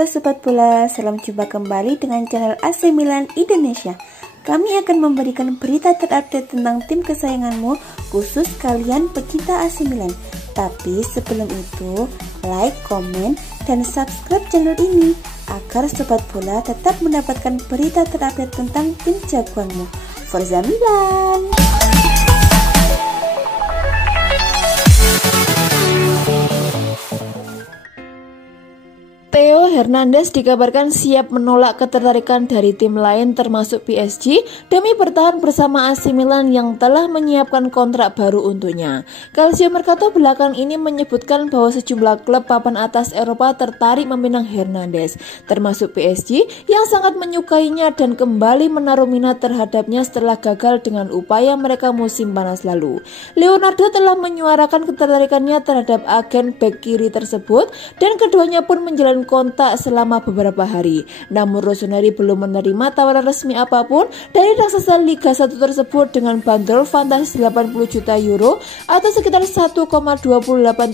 Halo Sobat Bola, salam jumpa kembali dengan channel AC Milan Indonesia. Kami akan memberikan berita terupdate tentang tim kesayanganmu, khusus kalian pecinta AC Milan. Tapi sebelum itu, like, komen, dan subscribe channel ini agar Sobat Bola tetap mendapatkan berita terupdate tentang tim jagoanmu. Forza Milan! Theo Hernandez dikabarkan siap menolak ketertarikan dari tim lain termasuk PSG demi bertahan bersama AC Milan yang telah menyiapkan kontrak baru untuknya. Calcio Mercato belakang ini menyebutkan bahwa sejumlah klub papan atas Eropa tertarik meminang Hernandez, termasuk PSG yang sangat menyukainya dan kembali menaruh minat terhadapnya setelah gagal dengan upaya mereka musim panas lalu. Leonardo telah menyuarakan ketertarikannya terhadap agen bek kiri tersebut dan keduanya pun menjalani kontak selama beberapa hari. Namun Rossoneri belum menerima tawaran resmi apapun dari raksasa Liga 1 tersebut dengan bandrol fantastis 80 juta euro atau sekitar 1,28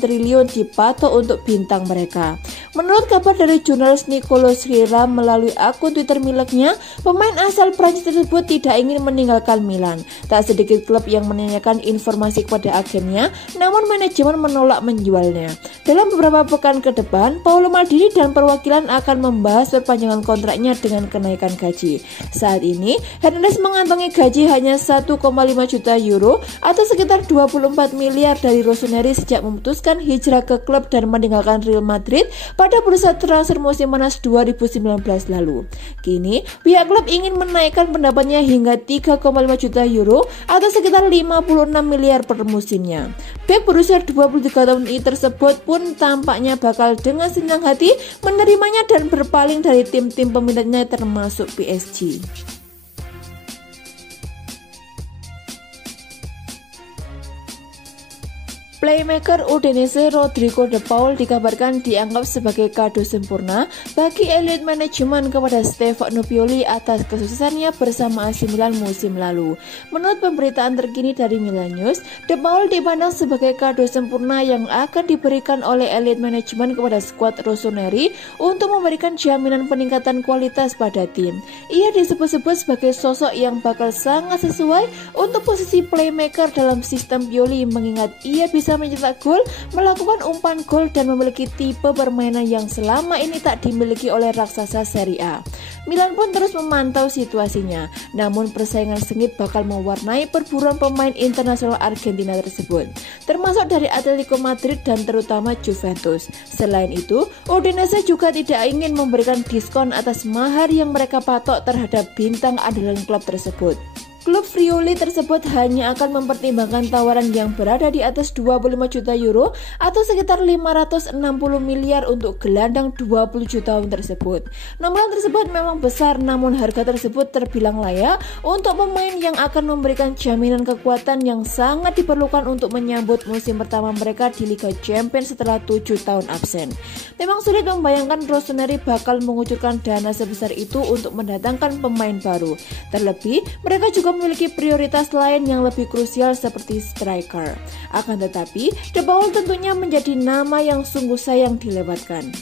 triliun dipatok untuk bintang mereka. Menurut kabar dari jurnalis Nicolo Sciarra melalui akun Twitter miliknya, pemain asal Prancis tersebut tidak ingin meninggalkan Milan. Tak sedikit klub yang menanyakan informasi kepada agennya, namun manajemen menolak menjualnya. Dalam beberapa pekan ke depan, Paolo Maldini dan perwakilan akan membahas perpanjangan kontraknya dengan kenaikan gaji. Saat ini, Hernandez mengantongi gaji hanya 1,5 juta euro atau sekitar 24 miliar dari Rossoneri sejak memutuskan hijrah ke klub dan meninggalkan Real Madrid pada bursa transfer musim panas 2019 lalu. Kini, pihak klub ingin menaikkan pendapatnya hingga 3,5 juta euro atau sekitar 56 miliar per musimnya. Bek berusia 23 tahun ini tersebut pun tampaknya bakal dengan senang hati menerimanya dan berpaling dari tim-tim peminatnya termasuk PSG. Playmaker Udinese Rodrigo De Paul dikabarkan dianggap sebagai kado sempurna bagi elit manajemen kepada Stefano Pioli atas kesuksesannya bersama AC Milan musim lalu. Menurut pemberitaan terkini dari Milan News, De Paul dipandang sebagai kado sempurna yang akan diberikan oleh elit manajemen kepada skuad Rossoneri untuk memberikan jaminan peningkatan kualitas pada tim. Ia disebut-sebut sebagai sosok yang bakal sangat sesuai untuk posisi playmaker dalam sistem Pioli mengingat ia bisa mencetak gol, melakukan umpan gol dan memiliki tipe permainan yang selama ini tak dimiliki oleh raksasa Serie A. Milan pun terus memantau situasinya, namun persaingan sengit bakal mewarnai perburuan pemain internasional Argentina tersebut, termasuk dari Atletico Madrid dan terutama Juventus. Selain itu, Udinese juga tidak ingin memberikan diskon atas mahar yang mereka patok terhadap bintang andalan klub tersebut. Klub Friuli tersebut hanya akan mempertimbangkan tawaran yang berada di atas 25 juta euro atau sekitar 560 miliar untuk gelandang 27 tahun tersebut. Nominal tersebut memang besar, namun harga tersebut terbilang layak untuk pemain yang akan memberikan jaminan kekuatan yang sangat diperlukan untuk menyambut musim pertama mereka di Liga Champions setelah 7 tahun absen. Memang sulit membayangkan Rossoneri bakal mengucurkan dana sebesar itu untuk mendatangkan pemain baru. Terlebih, mereka juga memiliki prioritas lain yang lebih krusial seperti striker. Akan tetapi, De Paul tentunya menjadi nama yang sungguh sayang dilewatkan.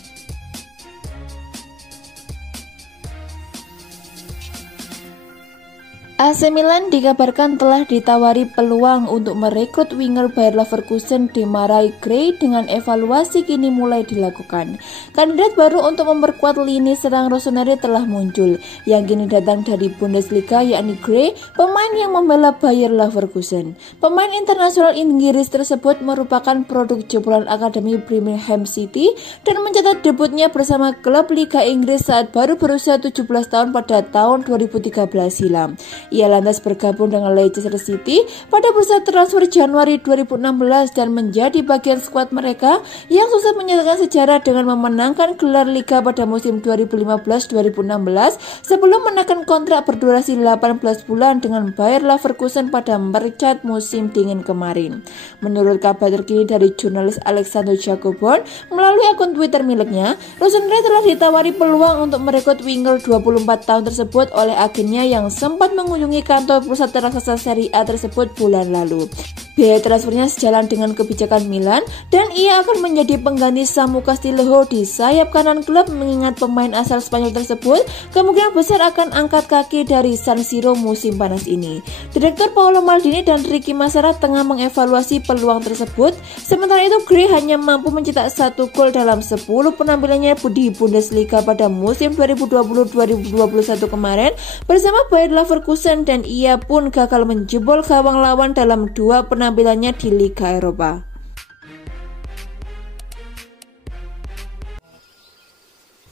AC Milan dikabarkan telah ditawari peluang untuk merekrut winger Bayer Leverkusen Demarai Gray dengan evaluasi kini mulai dilakukan. Kandidat baru untuk memperkuat lini serang Rossoneri telah muncul, yang kini datang dari Bundesliga yakni Gray, pemain yang membela Bayer Leverkusen. Pemain internasional Inggris tersebut merupakan produk jebolan Akademi Birmingham City dan mencatat debutnya bersama klub Liga Inggris saat baru berusia 17 tahun pada tahun 2013 silam. Ia lantas bergabung dengan Leicester City pada bursa transfer Januari 2016 dan menjadi bagian skuad mereka yang sukses mencetakkan sejarah dengan memenangkan gelar Liga pada musim 2015-2016 sebelum menekan kontrak berdurasi 18 bulan dengan Bayer Leverkusen pada mercat musim dingin kemarin. Menurut kabar terkini dari jurnalis Alexander Jacobon melalui akun Twitter miliknya, Rossoneri telah ditawari peluang untuk merekrut winger 24 tahun tersebut oleh agennya yang sempat mengunjungi kantor pusat raksasa Serie A tersebut bulan lalu. Biaya transfernya sejalan dengan kebijakan Milan dan ia akan menjadi pengganti Samu Castillejo di sayap kanan klub, mengingat pemain asal Spanyol tersebut kemungkinan besar akan angkat kaki dari San Siro musim panas ini. Direktur Paolo Maldini dan Ricky Massara tengah mengevaluasi peluang tersebut. Sementara itu Gray hanya mampu mencetak 1 gol dalam 10 penampilannya di Bundesliga pada musim 2020-2021 kemarin bersama Bayer Leverkusen, dan ia pun gagal menjebol gawang lawan dalam 2 penampilannya di Liga Eropa.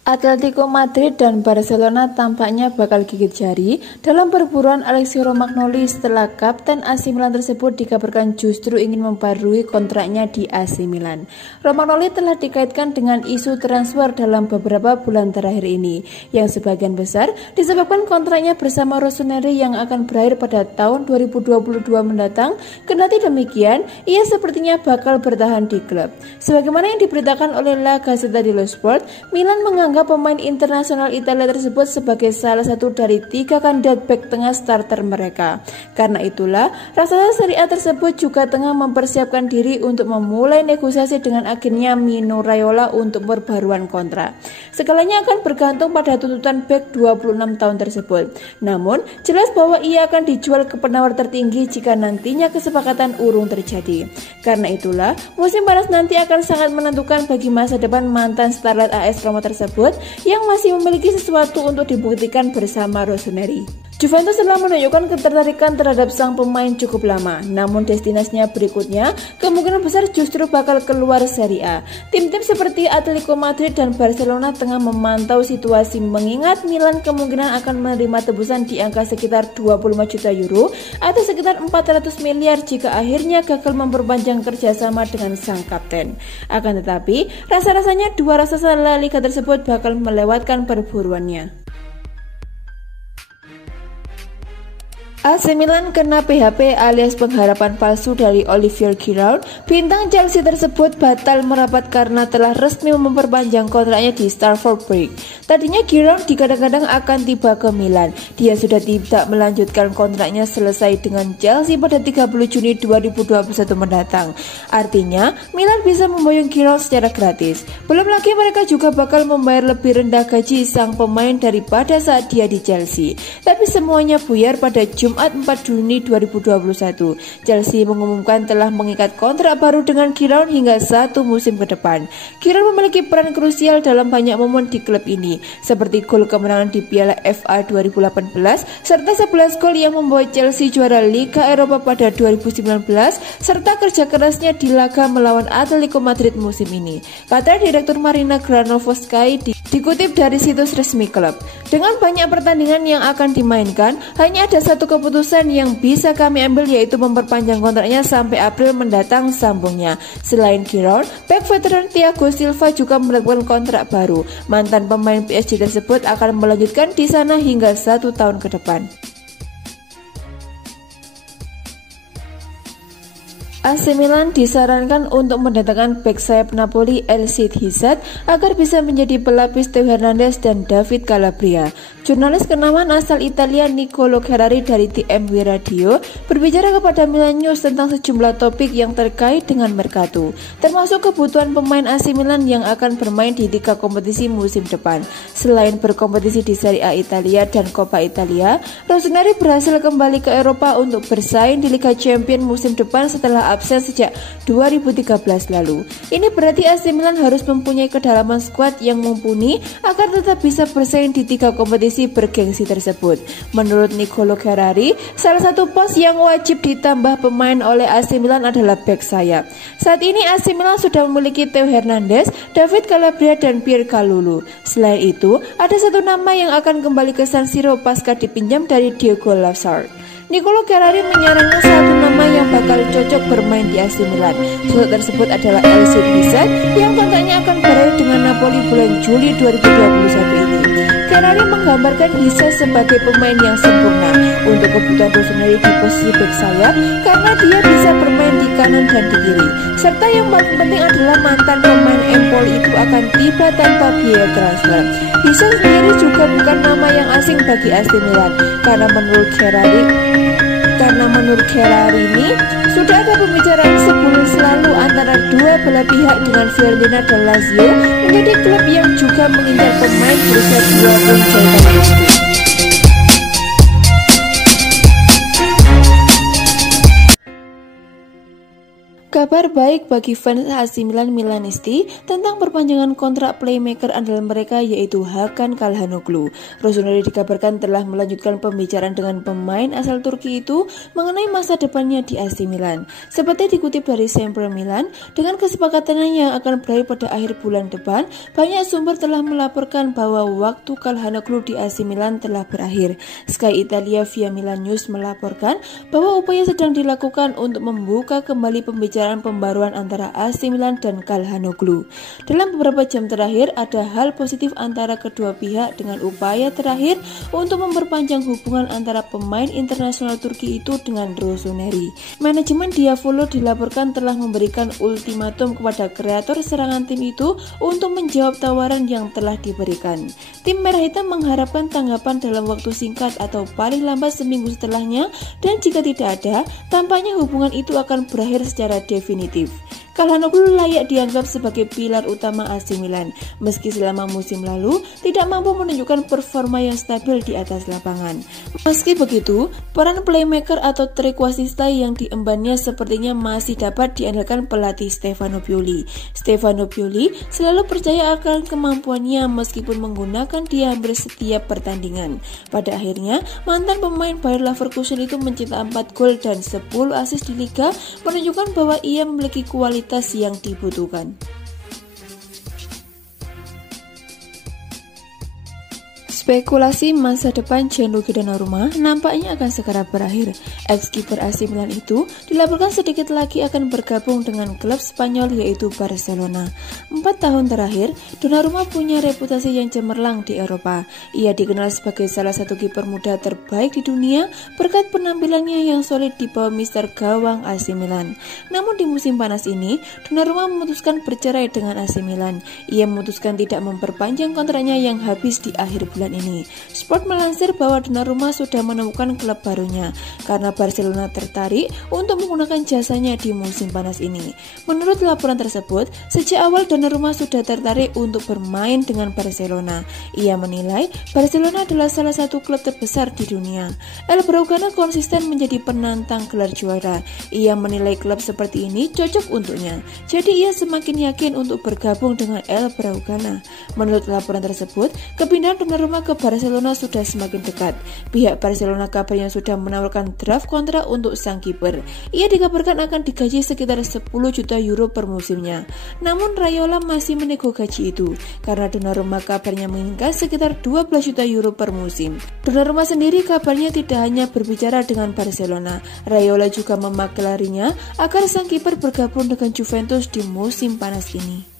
Atletico Madrid dan Barcelona tampaknya bakal gigit jari dalam perburuan Alessio Romagnoli setelah kapten AC Milan tersebut dikabarkan justru ingin memperbarui kontraknya di AC Milan. Romagnoli telah dikaitkan dengan isu transfer dalam beberapa bulan terakhir ini, yang sebagian besar disebabkan kontraknya bersama Rossoneri yang akan berakhir pada tahun 2022 mendatang. Kendati demikian, ia sepertinya bakal bertahan di klub. Sebagaimana yang diberitakan oleh La Gazzetta dello Sport, Milan menganggap pemain internasional Italia tersebut sebagai salah satu dari 3 kandidat bek tengah starter mereka. Karena itulah, raksasa Serie A tersebut juga tengah mempersiapkan diri untuk memulai negosiasi dengan agennya Mino Raiola untuk perbaruan kontrak. Segalanya akan bergantung pada tuntutan bek 26 tahun tersebut. Namun, jelas bahwa ia akan dijual ke penawar tertinggi jika nantinya kesepakatan urung terjadi. Karena itulah, musim panas nanti akan sangat menentukan bagi masa depan mantan starlet AS Roma tersebut yang masih memiliki sesuatu untuk dibuktikan bersama Rossoneri. Juventus telah menunjukkan ketertarikan terhadap sang pemain cukup lama, namun destinasinya berikutnya kemungkinan besar justru bakal keluar Serie A. Tim-tim seperti Atletico Madrid dan Barcelona tengah memantau situasi, mengingat Milan kemungkinan akan menerima tebusan di angka sekitar 25 juta euro atau sekitar 400 miliar jika akhirnya gagal memperpanjang kerjasama dengan sang kapten. Akan tetapi, rasa-rasanya dua raksasa La Liga tersebut bakal melewatkan perburuannya. AC Milan kena PHP alias pengharapan palsu dari Olivier Giroud. Bintang Chelsea tersebut batal merapat karena telah resmi memperpanjang kontraknya di Stamford Bridge. Tadinya Giroud digadang-gadang akan tiba ke Milan. Dia sudah tidak melanjutkan kontraknya selesai dengan Chelsea pada 30 Juni 2021 mendatang. Artinya, Milan bisa memboyong Giroud secara gratis. Belum lagi mereka juga bakal membayar lebih rendah gaji sang pemain daripada saat dia di Chelsea. Tapi semuanya buyar pada Jumat 4 Juni 2021. Chelsea mengumumkan telah mengikat kontrak baru dengan Giroud hingga 1 musim ke depan. Giroud memiliki peran krusial dalam banyak momen di klub ini, seperti gol kemenangan di Piala FA 2018 serta 11 gol yang membawa Chelsea juara Liga Eropa pada 2019 serta kerja kerasnya di laga melawan Atletico Madrid musim ini, kata Direktur Marina Granovskaya dikutip dari situs resmi klub. Dengan banyak pertandingan yang akan dimainkan, hanya ada satu keputusan yang bisa kami ambil, yaitu memperpanjang kontraknya sampai April mendatang, sambungnya. Selain Giroud, bek veteran Thiago Silva juga mendapatkan kontrak baru. Mantan pemain PSG tersebut akan melanjutkan di sana hingga 1 tahun ke depan. AC Milan disarankan untuk mendatangkan bek sayap Napoli El Cid Hizat agar bisa menjadi pelapis Theo Hernandez dan David Calabria. Jurnalis kenamaan asal Italia Nicolo Ferrari dari TMW Radio berbicara kepada Milan News tentang sejumlah topik yang terkait dengan Mercato, termasuk kebutuhan pemain AC Milan yang akan bermain di 3 kompetisi musim depan. Selain berkompetisi di Serie A Italia dan Coppa Italia, Rossoneri berhasil kembali ke Eropa untuk bersaing di Liga Champions musim depan setelah absen sejak 2013 lalu. Ini berarti AC Milan harus mempunyai kedalaman skuad yang mumpuni agar tetap bisa bersaing di 3 kompetisi bergengsi tersebut. Menurut Nicolo Ferrari, salah satu pos yang wajib ditambah pemain oleh AC Milan adalah bek sayap. Saat ini AC Milan sudah memiliki Theo Hernandez, David Calabria, dan Pierre Kalulu. Selain itu, ada satu nama yang akan kembali ke San Siro pasca dipinjam dari Diego Lazzard. Nicolo Ferrari menyarankan satu nama yang bakal cocok bermain di AC Milan. Sosok tersebut adalah El Cid Hizat yang kontraknya akan berakhir dengan Napoli bulan Juli 2021 ini. Ferrari menggambarkan Hizat sebagai pemain yang sempurna untuk kebutuhan Rossoneri di posisi bek sayap karena dia bisa bermain di kanan dan di kiri. Serta yang paling penting adalah mantan pemain Empoli itu akan tiba tanpa biaya transfer. Hizat sendiri juga bukan nama yang asing bagi AC Milan karena menurut Ferrari Karena menurut Chiellini, sudah ada pembicaraan sebulan selalu antara dua belah pihak dengan Fiorentina dan Lazio menjadi klub yang juga mengincar pemain berusia 20 tahun itu. Kabar baik bagi fans AC Milan Milanisti tentang perpanjangan kontrak playmaker andalan mereka yaitu Hakan Calhanoglu. Rossoneri dikabarkan telah melanjutkan pembicaraan dengan pemain asal Turki itu mengenai masa depannya di AC Milan. Seperti dikutip dari Sempre Milan, dengan kesepakatannya yang akan berakhir pada akhir bulan depan, banyak sumber telah melaporkan bahwa waktu Calhanoglu di AC Milan telah berakhir. Sky Italia via Milan News melaporkan bahwa upaya sedang dilakukan untuk membuka kembali pembicaraan pembaruan antara AC Milan dan Calhanoglu. Dalam beberapa jam terakhir, ada hal positif antara kedua pihak dengan upaya terakhir untuk memperpanjang hubungan antara pemain internasional Turki itu dengan Rossoneri. Manajemen Diavolo dilaporkan telah memberikan ultimatum kepada kreator serangan tim itu untuk menjawab tawaran yang telah diberikan. Tim Merah Hitam mengharapkan tanggapan dalam waktu singkat atau paling lambat seminggu setelahnya, dan jika tidak ada, tampaknya hubungan itu akan berakhir secara definitif. Calhanoglu layak dianggap sebagai pilar utama AC Milan, meski selama musim lalu tidak mampu menunjukkan performa yang stabil di atas lapangan. Meski begitu, peran playmaker atau trequartista yang diembannya sepertinya masih dapat diandalkan pelatih Stefano Pioli. Stefano Pioli selalu percaya akan kemampuannya meskipun menggunakan dia hampir setiap pertandingan. Pada akhirnya, mantan pemain Bayer Leverkusen itu mencetak 4 gol dan 10 assist di Liga, menunjukkan bahwa ia memiliki kualitas yang dibutuhkan. Spekulasi masa depan Gianluigi Donnarumma nampaknya akan segera berakhir. Ex-kiper AC Milan itu dilaporkan sedikit lagi akan bergabung dengan klub Spanyol yaitu Barcelona. 4 tahun terakhir, Donnarumma punya reputasi yang cemerlang di Eropa. Ia dikenal sebagai salah satu kiper muda terbaik di dunia berkat penampilannya yang solid di bawah mister gawang AC Milan. Namun di musim panas ini, Donnarumma memutuskan bercerai dengan AC Milan. Ia memutuskan tidak memperpanjang kontraknya yang habis di akhir bulan ini. Sport melansir bahwa Donnarumma sudah menemukan klub barunya karena Barcelona tertarik untuk menggunakan jasanya di musim panas ini. Menurut laporan tersebut, sejak awal Donnarumma sudah tertarik untuk bermain dengan Barcelona. Ia menilai Barcelona adalah salah satu klub terbesar di dunia. El Blaugrana konsisten menjadi penantang gelar juara. Ia menilai klub seperti ini cocok untuknya. Jadi ia semakin yakin untuk bergabung dengan El Blaugrana. Menurut laporan tersebut, kepindahan Donnarumma ke Barcelona sudah semakin dekat. Pihak Barcelona kabarnya sudah menawarkan draft kontrak untuk sang kiper. Ia dikabarkan akan digaji sekitar 10 juta euro per musimnya. Namun Raiola masih menego gaji itu karena Donnarumma kabarnya menginginkan sekitar 12 juta euro per musim. Donnarumma sendiri kabarnya tidak hanya berbicara dengan Barcelona. Raiola juga memaklarinya agar sang kiper bergabung dengan Juventus di musim panas ini.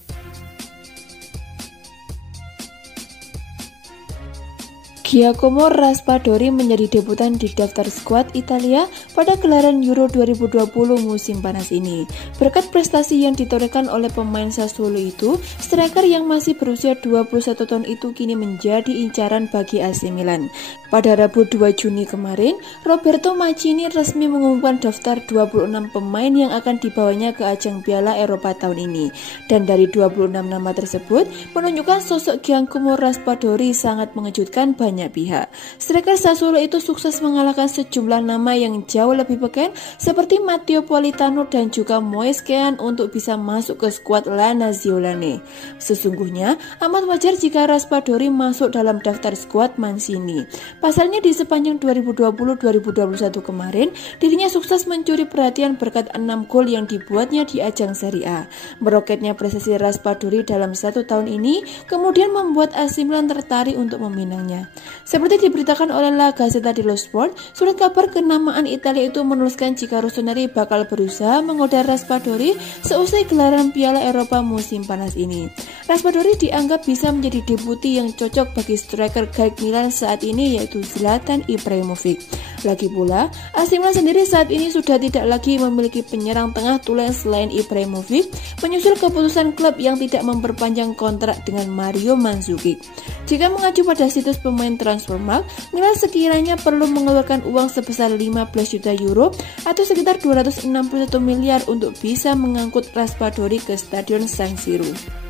Giacomo Raspadori menjadi debutan di daftar skuad Italia pada gelaran Euro 2020 musim panas ini. Berkat prestasi yang ditorehkan oleh pemain Sassuolo itu, striker yang masih berusia 21 tahun itu kini menjadi incaran bagi AC Milan. Pada Rabu 2 Juni kemarin, Roberto Mancini resmi mengumumkan daftar 26 pemain yang akan dibawanya ke ajang Piala Eropa tahun ini. Dan dari 26 nama tersebut, menunjukkan sosok Giacomo Raspadori sangat mengejutkan banyak pihak. Striker Sassuolo itu sukses mengalahkan sejumlah nama yang jauh lebih beken seperti Matteo Politano dan juga Moise Kean untuk bisa masuk ke skuad La Nazionale. Sesungguhnya amat wajar jika Raspadori masuk dalam daftar skuad Mancini. Pasalnya di sepanjang 2020-2021 kemarin, dirinya sukses mencuri perhatian berkat 6 gol yang dibuatnya di ajang Serie A. Meroketnya prestasi Raspadori dalam 1 tahun ini kemudian membuat AC Milan tertarik untuk meminangnya. Seperti diberitakan oleh La Gazzetta dello Sport, surat kabar kenamaan Italia itu menuliskan jika Rossoneri bakal berusaha menggoda Raspadori seusai gelaran Piala Eropa musim panas ini. Raspadori dianggap bisa menjadi debuti yang cocok bagi striker guard Milan saat ini yaitu Zlatan Ibrahimovic. Lagi pula, AC Milan sendiri saat ini sudah tidak lagi memiliki penyerang tengah tulen selain Ibrahimovic, menyusul keputusan klub yang tidak memperpanjang kontrak dengan Mario Mandzukic. Jika mengacu pada situs pemain Transfermarkt, Milan sekiranya perlu mengeluarkan uang sebesar 15 juta euro atau sekitar 261 miliar untuk bisa mengangkut Raspadori ke Stadion San Siro.